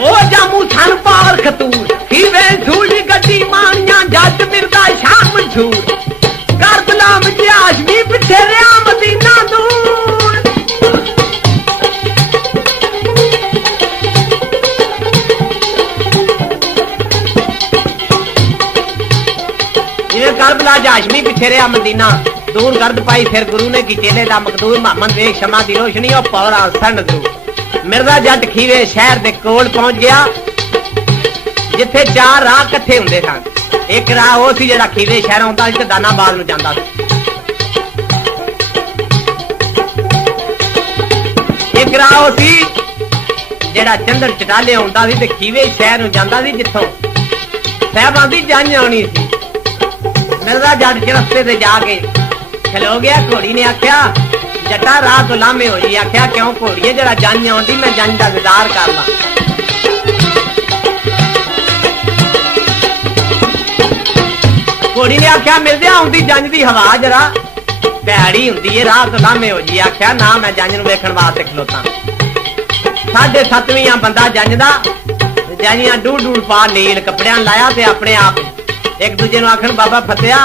ओ जामू छन पार खतूर खिवे सूली गड्डी मानियां जट मिर्जा शाह मंसूर। करबला विच हाशमी पिछे रिहा मदीना दूर। करबला हाशमी पिछे रहा मदीना। दूर गर्द पाई फिर गुरु ने की चेले दा। मकदूर मोहम्मद वेख शमा दी रोशनी ओ पौरा सन जरूर। मिर्जा जट खीवे शहर दे कोल पहुंच गया जिथे चार राह कट्ठे हुंदे सन। एक राह वो सी जिहड़ा खीवे शहर आउंदा सी ते दानाबाद नूं जांदा सी। जिगरा वो सी जेड़ा चंदर चटाले आउंदा सी ते खीवे शहर नूं जांदा सी जिथों साहबां दी जंज आउणी सी। मिर्जा जट रस्ते ते जाके खलो गया। घोड़ी ने आख्या जट्टा राह तो लामे हो जी। आख्या क्यों घोड़िए जरा जंज आउंदी मैं जंज दा इंतजार कर ला। घोड़ी ने आख्या मिर्जा आउंदी जंज दी हवा जरा भैड़ी हुंदी है राह तो लामे हो जी। आख्या ना मैं जंज नूं वेखण वास्ते खलोता। 7:30 बंदा जंज दा जानियां डूड डूड पा नील कपड़ियां लाया ते अपने आप एक दूजे नूं आखण बाबा फतेहा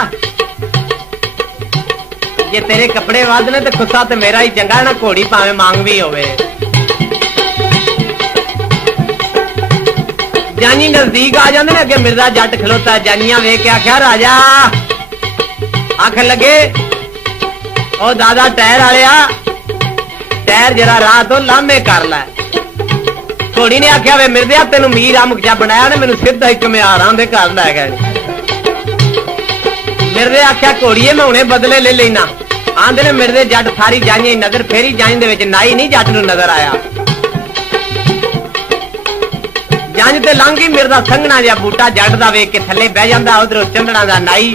जे तेरे कपड़े वध ने ते खुस्सा ते मेरा ही चंगा ना घोड़ी भावें मांगवी होवे। जानी नजदीक आ जांदे ने अगे मिर्जा जट खलोता जानियां वेख के आख्या राजा आखन लगे ओ दादा टहर वालिया टहर जरा राह तो लामे कर लै। घोड़ी ने आख्या वे मिर्जा तेनू मीर मुखजा बनाया ने मैनू सीधा ही कमियारां दे घर लै गए। मिर्जे आख्या घोड़िए मैं हुणे बदले ले लेना। आंदे ने मिर्जे जट सारी जांझी नजर फेरी जांझ दे विच नाई नहीं जट नू नजर आया। जांझ ते लंघ गई मिर्जा संघना जिहा बूटा जट दा वेख के थल्ले बह जांदा। उधरों चंदड़ा दा नाई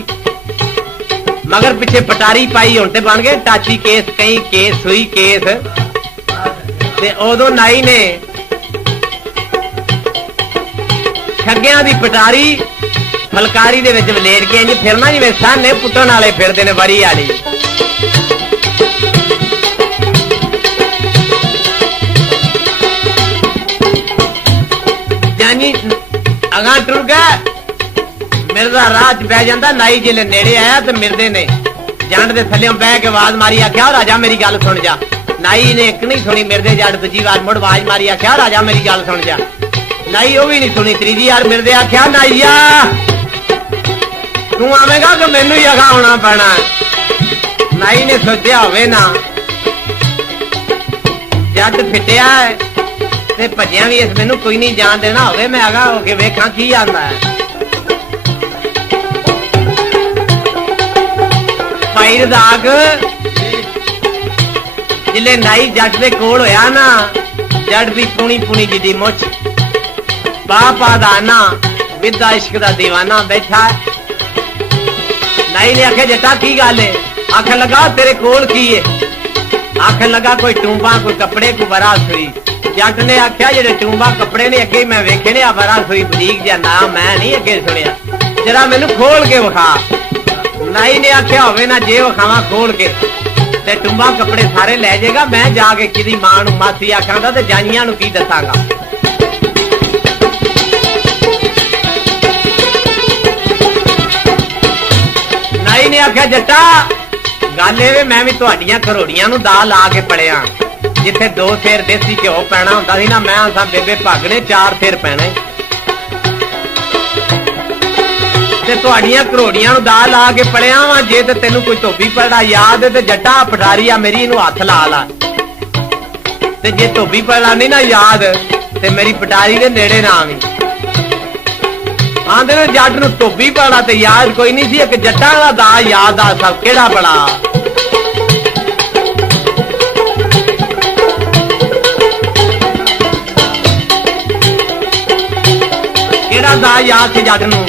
मगर पिछे पटारी पाई हुण ते बन गए टाची केस कई केस सुई केस ते उदों नाई ने ठग्गियां दी पटारी फलकारी दे विच वलेट के इंज फिरना जिवें साने पुੱਟਣ वाले फिरदे ने वरी वाली। जानी अगां टुर गया मिर्जा राह च बह जांदा। नाई जिले नेड़े आया ते मिर्जे ने जंड दे थल्लेों बह के आवाज मारी आख्या राजा मेरी गल सुन जा। नाई ने एक नहीं सुनी मिर्जे जट दूजी बार मुड़ आवाज मारी आख्या राजा मेरी गल सुन जा। नाई वो भी नहीं सुनी। त्रीजी यार मिर्जे आख्या नाईया तू आवेगा कि मैनू ही अगा आना पैना। नाई ने सोचा होवे ना जट फिटिया है ते भजिया भी इस मैनू कोई नहीं जान देना होवे मैं अगा हो के वेखा की आंदा है। भाई रदाक जिले नाई जट दे कोल होया ना जट दी पुनी पुनी जिदी मुछ पापा दाना विदा इश्क दा दीवाना बैठा है। नाई ने आखे जटा की गल है। आखन लगा तेरे कोल की है। आखन लगा कोई टूंबा कोई कपड़े कोई बरा सुई। जट ने आख्या जेडे टूंबा कपड़े ने अगे मैं वेखे ने बरा सुई बरीक जा ना मैं नहीं अगे सुनिया जरा मैनू खोल के विखा। नाई ने आख्या होवे ना जे विखावा खोल के ते टूंबा कपड़े सारे लै जाएगा मैं जाके किदी मां नू मासी आखांगा ते जानियां नू की दसांगा। नाई ने आख्या जट्टा गल ए मैं भी तुहाडियां घरोड़ियां नू दा ला के पड़िया जिथे 2 सेर देसी घ्यो पैना हुंदा सी ना मैं आसा बेबे भागने 4 सेर पैने ते तुहाडियां घरोड़ियां नू दा ला के पड़िया वा। जे ते तेनू कोई धोबी पड़ा याद है ते जट्टा पटारी आ मेरी इनू हथ ला ला ते जे धोबी पड़ा नहीं ना याद ते मेरी पटारी दे नेड़े ना आवी। आंदे ने जट नू धोबी पड़ा ते याद कोई नहीं सी। एक जट्टा दा दा याद आ सब केड़ा बड़ा केड़ा दा याद सी जट नू।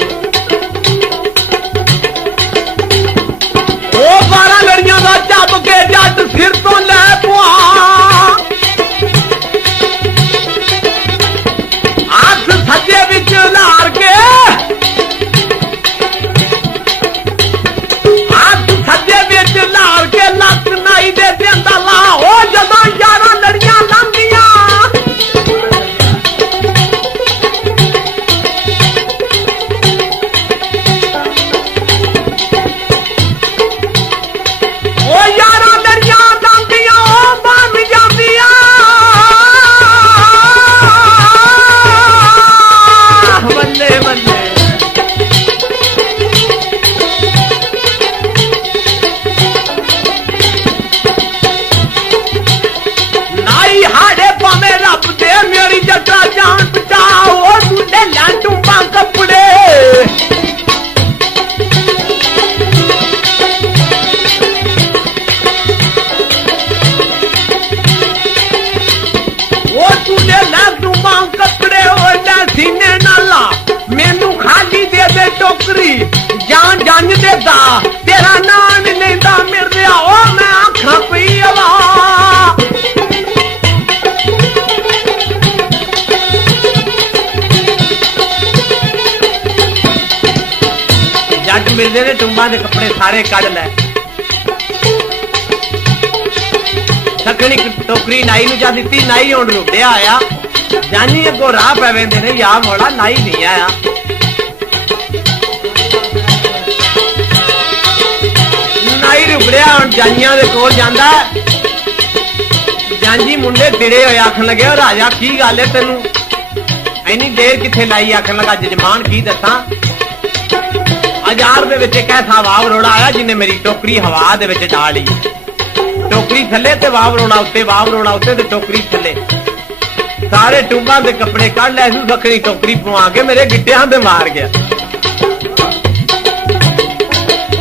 ओ 12 लड़ियां दा झप के जट सिर तो लै पुआ हथ सज्जे विच लार के हथ सज्जे विच लार के लत नाई दे देंदा ला। ओ जदों 11 लड़ियां लंघियां ओ 11 लड़ियां लंघियां ओ 12 ਜੱਟ ਮਿਲਦੇ ਨੇ ਟੁੰਬਾਂ ਦੇ ਕੱਪੜੇ ਸਾਰੇ ਕੱਢ ਲੈ। ਸਖਣੀ ਟੋਕਰੀ ਨਾਈ ਨੂੰ ਜਾ ਦਿੱਤੀ, ਨਾਈ ਹੁਣ ਰੁਕਿਆ ਆਇਆ। ਜਾਨੀ ਅੱਗੋਂ ਰਾਹ ਪੈ ਵੇਂਦੇ ਨੇ, ਯਾ ਮੋੜਾ ਨਾਈ ਨਹੀਂ ਆਇਆ। ਨਾਈ ਰੁਕੜਿਆ ਹੁਣ ਜਾਨੀਆਂ ਦੇ ਕੋਲ ਜਾਂਦਾ। ਜਾਂਜੀ ਮੁੰਡੇ ਤਿੜੇ ਹੋਏ ਆਖਣ ਲੱਗੇ, ਉਹ ਰਾਜਾ ਕੀ ਗੱਲ ਹੈ ਤੈਨੂੰ ਇੰਨੀ ਦੇਰ ਕਿੱਥੇ ਲਾਈ? ਆਖਣ ਲੱਗਾ ਜਜਮਾਨ ਕੀ ਦੱਸਾਂ, ਹਜ਼ਾਰ ਦੇ ਵਿੱਚ ਇੱਕ ਐਸਾ ਵਾਵ ਰੋੜਾ ਆਇਆ ਜਿਹਨੇ ਮੇਰੀ ਟੋਕਰੀ ਹਵਾ ਦੇ ਵਿੱਚ ਡਾਲ ਲਈ। ਟੋਕਰੀ ਥੱਲੇ ਤੇ ਵਾਵ ਰੋੜਾ ਉੱਤੇ, ਵਾਵ ਰੋੜਾ ਉੱਤੇ ਤੇ ਟੋਕਰੀ ਥੱਲੇ। ਸਾਰੇ ਟੁੰਬਾਂ ਦੇ ਕੱਪੜੇ ਕੱਢ ਲੈ, ਸੂ ਸਖਣੀ ਟੋਕਰੀ ਪਵਾ ਕੇ ਮੇਰੇ ਗਿੱਟਿਆਂ ਤੇ ਮਾਰ ਗਿਆ।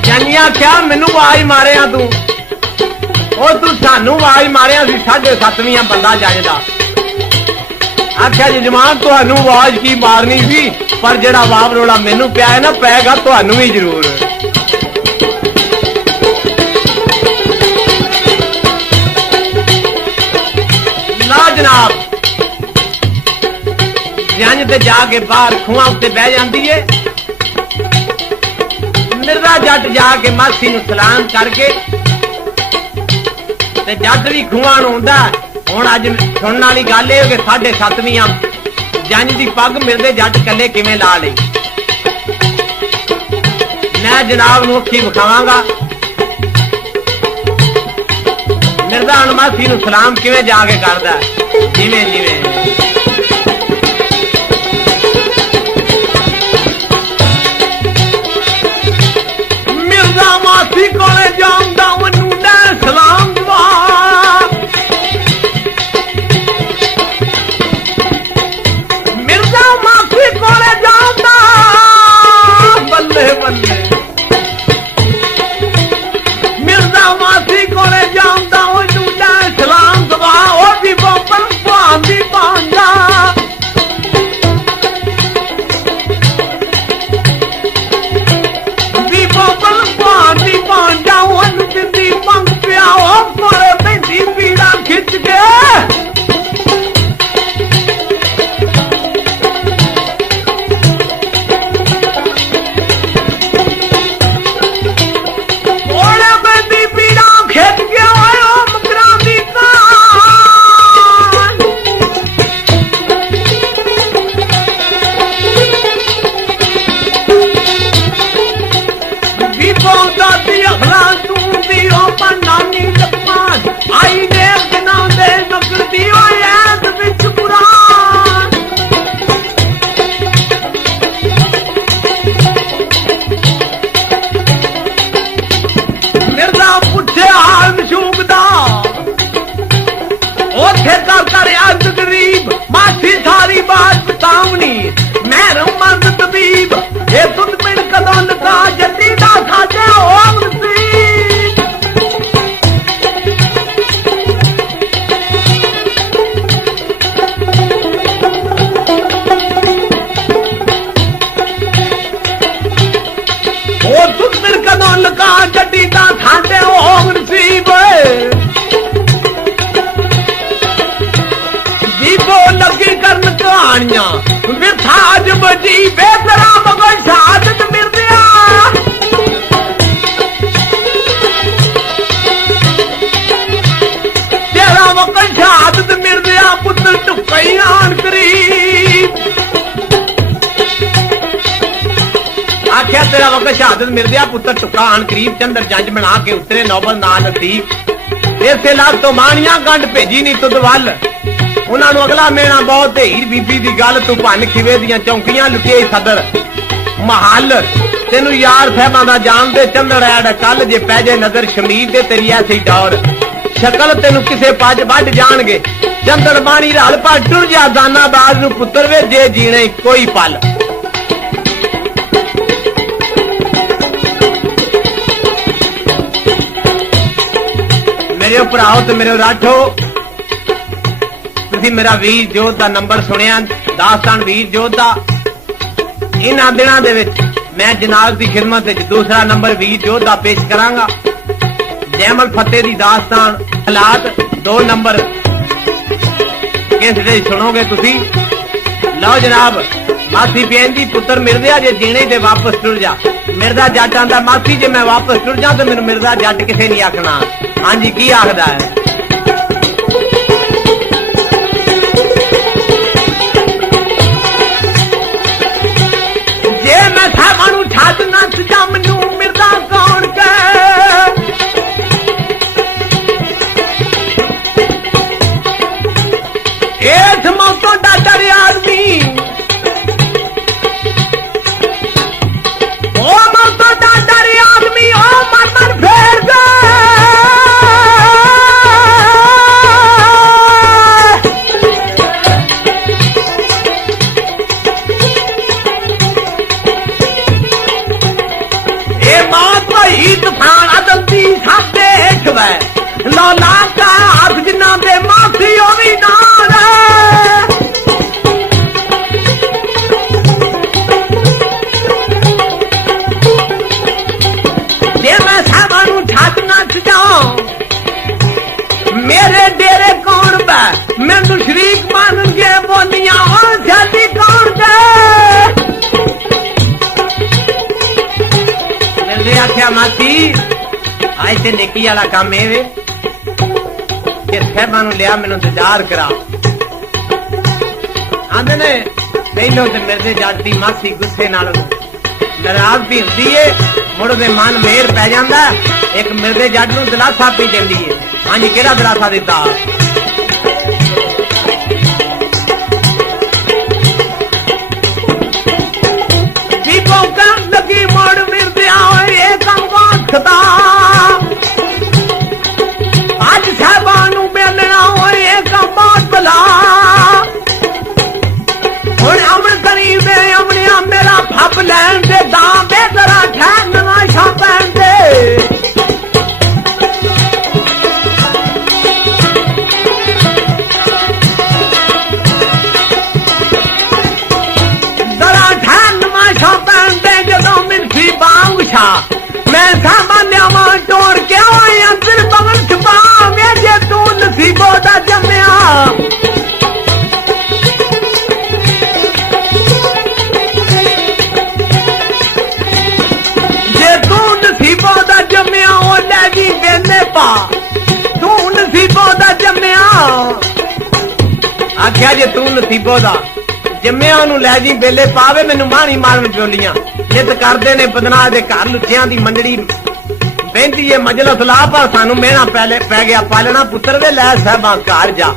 ਜਾਨੀਆਂ ਕਿਹਾ ਮੈਨੂੰ ਆਵਾਜ਼ ਮਾਰਿਆ ਤੂੰ? ਉਹ ਤੂੰ ਸਾਨੂੰ ਆਵਾਜ਼ ਮਾਰਿਆ ਸੀ 7.5 ਬੰਦਾ ਜੱਜਦਾ। ਆਖਿਆ ਜਜਮਾਨ ਤੁਹਾਨੂੰ ਆਵਾਜ਼ ਕੀ ਮਾਰਨੀ ਸੀ, ਪਰ ਜਿਹੜਾ ਵਾਵ ਰੋਲਾ ਮੈਨੂੰ ਪਿਆ ਹੈ ਨਾ, ਪੈਗਾ ਤੁਹਾਨੂੰ ਵੀ ਜ਼ਰੂਰ। ਲਾ ਜਨਾਬ ਜੰਜ ਤੇ ਜਾ ਕੇ ਬਾਹਰ ਖੂਹਾਂ ਉੱਤੇ ਬਹਿ ਜਾਂਦੀ ਏ। ਮਿਰਜ਼ਾ ਜੱਟ ਜਾ ਕੇ ਮਾਸੀ ਨੂੰ ਸਲਾਮ ਕਰਕੇ ਤੇ ਜੱਟ ਵੀ ਖੂਹਾਂ ਨੂੰ ਹੁੰਦਾ। ਹੁਣ ਅੱਜ ਸੁਣਨ ਵਾਲੀ ਗੱਲ ਇਹ ਕਿ 7.5 ਜੰਜ ਦੀ ਪੱਗ ਮਿਲਦੇ ਜੱਟ ਕੱਲੇ ਕਿਵੇਂ ਲਾ ਲਈ। ਮੈਂ ਜਨਾਬ ਨੂੰ ਅੱਖੀ ਵਿਖਾਵਾਂਗਾ ਮਿਰਜ਼ਾ ਹੁਣ ਮਾਸੀ ਨੂੰ ਸਲਾਮ ਕਿਵੇਂ ਜਾ ਕੇ ਕਰਦਾ, ਜਿਵੇਂ ਜਿਵੇਂ। ਮਿਰਜ਼ਾ ਮਾਸੀ ਕੋਲੇ ਜਾਂਦਾ, ਉਹਨੂੰ ਲੈ ਸਲਾਮ ਦਵਾ। ਮਿਰਜ਼ਾ ਮਾਸੀ ਕੋਲੇ ਜਾਂਦਾ, ਉਹਨੂੰ ਲੈ ਸਲਾਮ ਦਵਾ। ਉਹਦੀ ਬੋਪਨ ਭਾਂਦੀ ਭਾਂਦਾ, ਦੀ ਬੋਪਨ ਭਾਂਦੀ ਭਾਂਦਾ। ਉਹਨੂੰ ਦਿੰਦੀ ਮੰਗ ਪਿਆ, ਉਹ ਕੋਲੇ ਪੈਂਦੀ ਪੀੜਾ ਖਿੱਚ ਕੇ। मासी सारी बात बतावनी, मैं मर्द तबीब, ये तुम मिल कदम का जल्दी ना खाते हो नसीब। वो तुम मिल कदम का जल्दी ना खाते हो नसीब। लगी करन कहानियां मिठाज बजी बेतरा मगर शहादत मिल गया। तेरा मगर शहादत मिल गया, पुत्र टुकई आन करीब। आख्या तेरा वक्त शहादत मिल गया, पुत्र टुका आन करीब। चंद्र जंज बना के उतरे नौबल ना नसीब। इसे लाभ तो मानिया गंढ भेजी नहीं तुद वल। ਉਹਨਾਂ ਨੂੰ ਅਗਲਾ ਮੇਣਾ ਬਹੁਤ ਹੀਰ ਬੀਬੀ ਦੀ ਗੱਲ, ਤੂੰ ਭੰਨ ਖਿਵੇ ਦੀਆਂ ਚੌਂਕੀਆਂ ਲੁੱਟੇ ਸਦਰ ਮਹੱਲ। ਤੈਨੂੰ ਯਾਰ ਸਾਹਿਬਾਂ ਦਾ ਜਾਣਦੇ ਚੰਦਰ ਐੜ ਕੱਲ ਜੇ ਪੈ ਜੇ ਨਜ਼ਰ ਸ਼ਮੀਰ ਦੇ ਤੇਰੀ ਐਸੀ ਡੌਰ। ਸ਼ਕਲ ਤੈਨੂੰ ਕਿਸੇ ਪੱਜ ਵੱਢ ਜਾਣਗੇ, ਚੰਦਰ ਬਾਣੀ ਰਲ ਪਾ ਟੁਰ ਜਾ ਦਾਨਾ ਬਾਜ਼ ਨੂੰ ਪੁੱਤਰ ਵੇ ਜੇ ਜੀਣੇ ਕੋਈ ਪਲ। ਮੇਰੇ ਭਰਾਓ ਤੇ ਮੇਰੇ ਰਾਠੋ, ਤੁਸੀਂ ਮੇਰਾ ਵੀਰ ਜੋਧ ਦਾ ਨੰਬਰ ਸੁਣਿਆ, ਦਾਸਤਾਨ ਵੀਰ ਜੋਧ ਦਾ। ਇਹਨਾਂ ਦਿਨਾਂ ਦੇ ਵਿੱਚ ਮੈਂ ਜਨਾਬ ਦੀ ਖਿਦਮਤ ਵਿੱਚ ਦੂਸਰਾ ਨੰਬਰ ਵੀਰ ਜੋਧ ਦਾ ਪੇਸ਼ ਕਰਾਂਗਾ। ਜੈਮਲ ਫਤਿਹ ਦੀ ਦਾਸਤਾਨ ਹਾਲਾਤ 2 ਨੰਬਰ ਕਿਸ ਦੇ ਸੁਣੋਗੇ ਤੁਸੀਂ। ਲਓ ਜਨਾਬ, मासी बेंदी पुत्र मिर्जा जे जीने ते वापस टुर जा। मिर्जा जट आंदा मासी जे मैं वापस टुर जा तो मैनू मिर्जा जट किसे नहीं आखना। हाँ जी की आखदा है जे मैं साहबानू छात ना सजा मैनू मिर्जा कौन के एठ मौतों दा डर आदमी लौला का हाथ जिन्ना दे माफी भी ना जे मैं साहबानू छात नच जाऊं मेरे डेरे कौन बे मैनू शरीक मान के बोलियां और जल्दी कौन दे मिलदे आख्या मासी आज ते नेकी वाला काम है कि साहबानू लिया मैनू इंतजार करा आंदे ने पहलो तो मिर्जे जट दी मासी गुस्से नाल नाराज भी हुंदी है मुड़ दे मन मेर पै जांदा एक मिर्जे जट नू दिलासा पी देंदी है। हां जी केड़ा दिलासा दिता दीपों का लगी मोड़ मिर्जे आओ ये कम वाखदा लैन दे दां दे जरा ठहर नवाशा पहन दे जरा ठहर नवाशा पहन दे जदों मिर्ची बांगशा मैं सामान्य मां तोड़ के आए अंदर बगल छुपा में जे तू नसीबों दा जम्या आख्या जे तू नसीबो दा जम्मिया ओनू लै जी बेले पावे मैनू मानी मारन चोलियां नित करदे ने बदनाह दे घर लुच्चियां दी मंडली बेंदी है मजलस ला पर सानू मेहना पहले पै गया पालना पुत्र दे लै साहबा घर जा।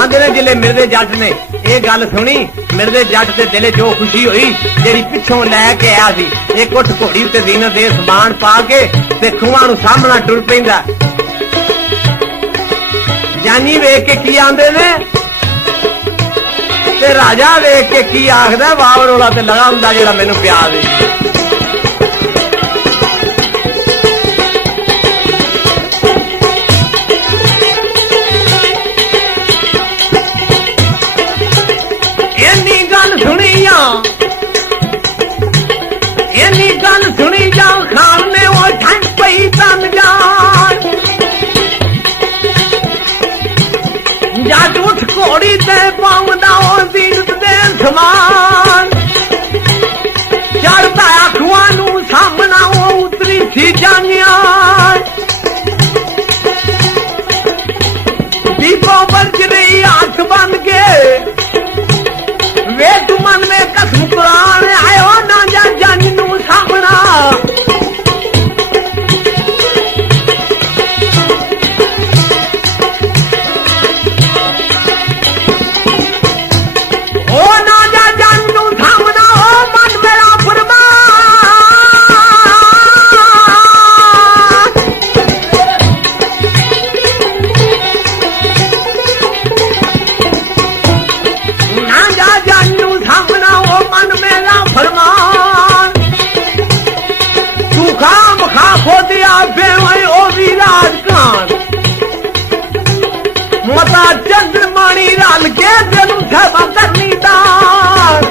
आंदे ने जिले मिर्जे जट ने ये गल सुनी मिर्जे जट दे दिले जो खुशी हुई जेड़ी पिछों लैके आया सी एक उठ घोड़ी उत्ते जीनत दे समान पा के ते खूहां नू सामना टुर पैंदा जानी वेख के की आंदे ने ते राजा वेख के की आखदा वाव रोला ते लगा हुंदा जेड़ा मैनू प्यार दे इन्नी गल सुनी जा खान ने वो ठंड पई तन जान जट उठ घोड़ी ते पाउंदा ओ जीनत दे समान चढ़दा अखुआं नू सामना ओ उतरी सी जानियां दीपो बरज रही हाथ बन के वे तू मन में कसम कुरान आयो ना जा जानी नू सामना मता चंद्रमाणी रल के दिल सेवा करनी दान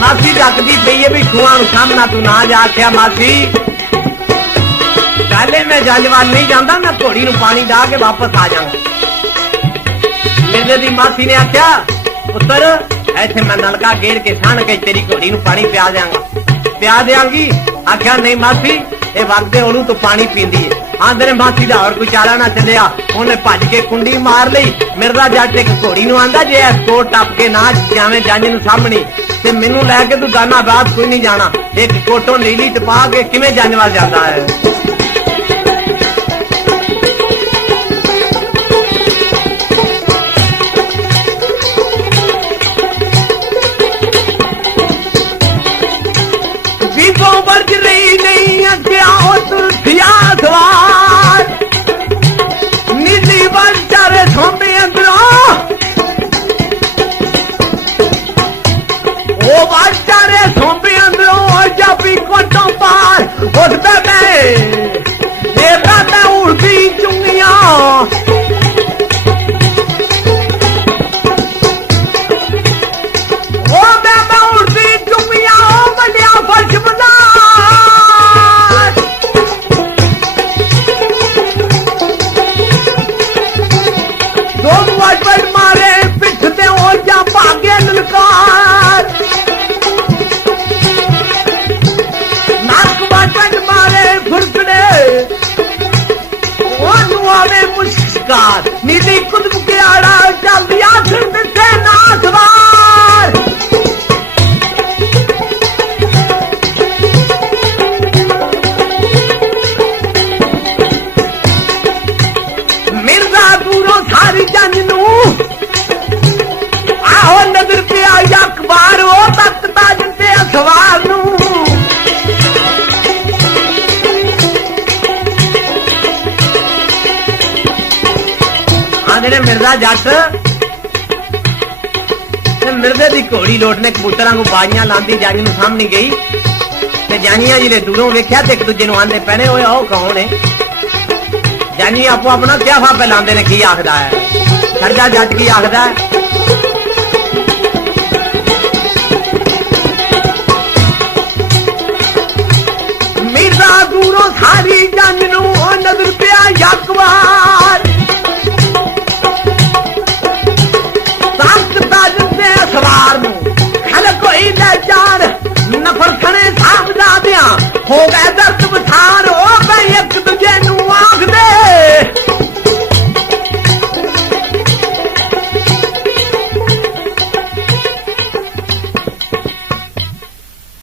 मासी डकदी पई है भी खुआ सामना तू ना जा आख्या मासी पहले मैं जंजवाल नहीं जाता मैं घोड़ी नू पानी डा के वापस आ जाऊंगा ਮਿਰਜ਼ੇ ਦੀ ਮਾਸੀ ਨੇ ਆਖਿਆ ਪੁੱਤਰ ਇੱਥੇ ਮੈਂ ਨਲਕਾ ਗੇੜ ਕੇ ਸਾਣ ਕੇ ਤੇਰੀ ਘੋੜੀ ਨੂੰ ਪਾਣੀ ਪਿਆ ਦਿਆਂਗੀ ਆਖਿਆ ਨਹੀਂ ਮਾਸੀ ਇਹ ਵਗਦੇ ਉਹਨੂੰ ਤੂੰ ਪਾਣੀ ਪੀਂਦੀ ਏ ਆਂਦੇ ਨੇ ਮਾਸੀ ਦਾ ਹੋਰ ਕੋਈ ਚਾਲਾ ਨਾ ਚੱਲਿਆ ਉਹਨੇ ਭੱਜ ਕੇ ਕੁੰਡੀ ਮਾਰ ਲਈ ਮਿਰਜ਼ਾ ਜੱਟ ਇੱਕ ਘੋੜੀ ਨੂੰ ਆਂਦਾ ਜੇ ਇਸ ਕੋਟ ਟੱਪ ਕੇ ਨਾ ਜਾਵੇਂ ਜੰਜ ਨੂੰ ਸਾਹਮਣੀ ਤੇ ਮੈਨੂੰ ਲੈ ਕੇ ਤੂੰ ਦਾਨਾਬਾਦ ਕੋਈ ਨਹੀਂ ਜਾਣਾ ਇੱਕ ਕੋਟੋਂ ਨੀਲੀ ਟਪਾ ਕੇ ਕਿਵੇਂ ਜੰਜ ਵੱਲ ਜਾਂਦਾ ਹੈ वर्ज रही नहीं अग्या तुलसिया सवार नीली वन चारे सोमे अंदरों ओ वन चारे सोमे अंदरों और जब भी कोटों पार उठता मैं उड़ती चुंगिया नीली कुद बुकियाड़ा चल दिया फिर मिठे ना सवार मिर्जा दूरों सारी जंज नू आहो नजर पे आई अखबार वो तख्त ताज पे सवार नू मिर्जा जट मिर्जे की घोड़ी लोटने कबूतर को बाजियां लांदी जानी नूं सामने गई ते जानियां जिले दूरों वेख्या ते एक दूजे नूं आंदे पहने होए आओ कौन है जानी आपो अपना क्या फापे लांदे ने की आखदा है सरजा जट की आखदा है